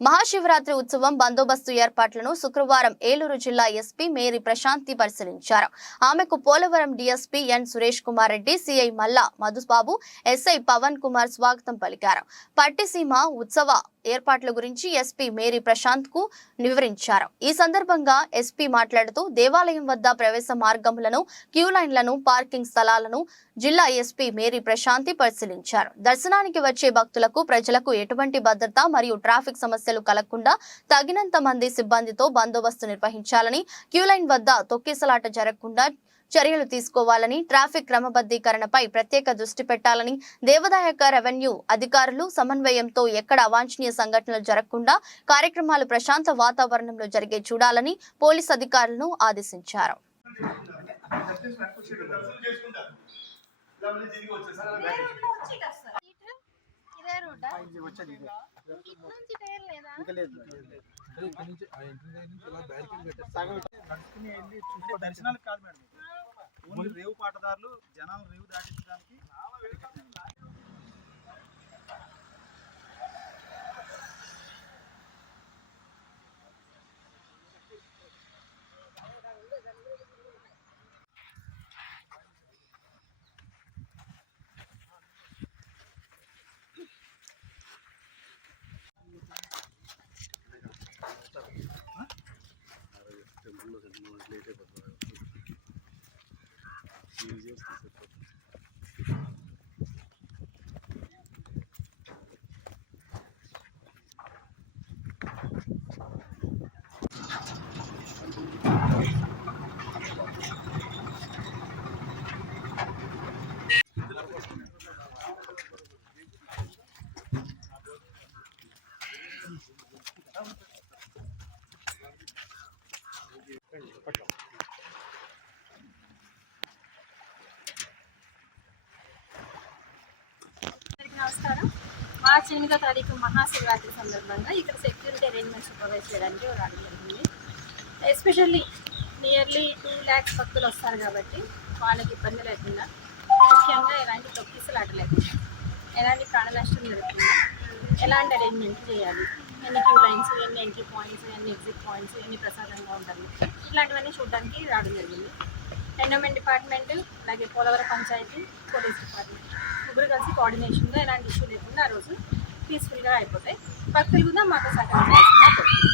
మహాశివరాత్రి ఉత్సవం బందోబస్తు ఏర్పాట్లను శుక్రవారం ఏలూరు జిల్లా ఎస్పీ మేరీ ప్రశాంతి పరిశీలించారు. ఆమెకు Polavaram DSP N Suresh Kumar Reddy CI Malla Madhubabu SI Pawan Kumar స్వాగతం పలికారు. పట్టిసీమ ఉత్సవ ఏర్పాట్ల గురించి ఎస్పీ మేరీ ప్రశాంత్కు వివరించారు. ఈ సందర్భంగా ఎస్పీ మాట్లాడుతూ దేవాలయం వద్ద ప్రవేశ మార్గములను క్యూ లైన్లను పార్కింగ్ స్థలాలను జిల్లా ఎస్పీ మేరీ ప్రశాంతి పరిశీలించారు. దర్శనానికి వచ్చే భక్తులకు ప్రజలకు ఎటువంటి భద్రత మరియు ట్రాఫిక్ సమస్యలు కలగకుండా తగినంత మంది సిబ్బందితో బందోబస్తు నిర్వహించాలని క్యూ లైన్ వద్ద తొక్కిసలాట జరగకుండా చర్యలు తీసుకోవాలని ట్రాఫిక్ క్రమబద్ధీకరణపై ప్రత్యేక దృష్టి పెట్టాలని దేవదాయక రెవెన్యూ అధికారులు సమన్వయంతో ఎక్కడ అవాంఛనీయ సంఘటనలు జరగకుండా కార్యక్రమాలు ప్రశాంత వాతావరణంలో జరిగే చూడాలని పోలీస్ అధికారులను ఆదేశించారు. దర్శనాలకు కాదు మేడం. ఓన్లీ రేవు పాటదారులు జనాలు రేవు దాటించడానికి неизвестный заход. Пошел. నమస్కారం. మార్చి ఎనిమిదో తారీఖు మహాశివరాత్రి సందర్భంగా ఇక్కడ సెక్యూరిటీ అరేంజ్మెంట్స్ ప్రొవైడ్ చేయడానికి రావడం జరిగింది. ఎస్పెషల్లీ నియర్లీ టూ ల్యాక్స్ భక్తులు వస్తారు కాబట్టి వాళ్ళకి ఇబ్బంది లేకుండా ముఖ్యంగా ఎలాంటి తొక్కిసలు లేకుండా ఎలాంటి ప్రాణ నష్టం జరగకుండా ఎలాంటి అరేంజ్మెంట్ చేయాలి? ఎన్ని క్యూ లైన్స్ ఎన్ని ఎంట్రీ పాయింట్స్ ఎన్ని ఎగ్జిట్ పాయింట్స్ ఎన్ని ప్రసాదంగా ఉండాలి ఇలాంటివన్నీ చూడడానికి రావడం జరిగింది. ఎండోమెంట్ డిపార్ట్మెంట్ అలాగే పోలవరం పంచాయతీ పోలీస్ డిపార్ట్మెంట్ ముగ్గురు కలిసి కోఆర్డినేషన్గా ఎలాంటి ఇష్యూ లేకుండా ఆ రోజు పీస్ఫుల్గా అయిపోతాయి. భక్తులు కూడా మాకు సహకరించాల్సిందిగా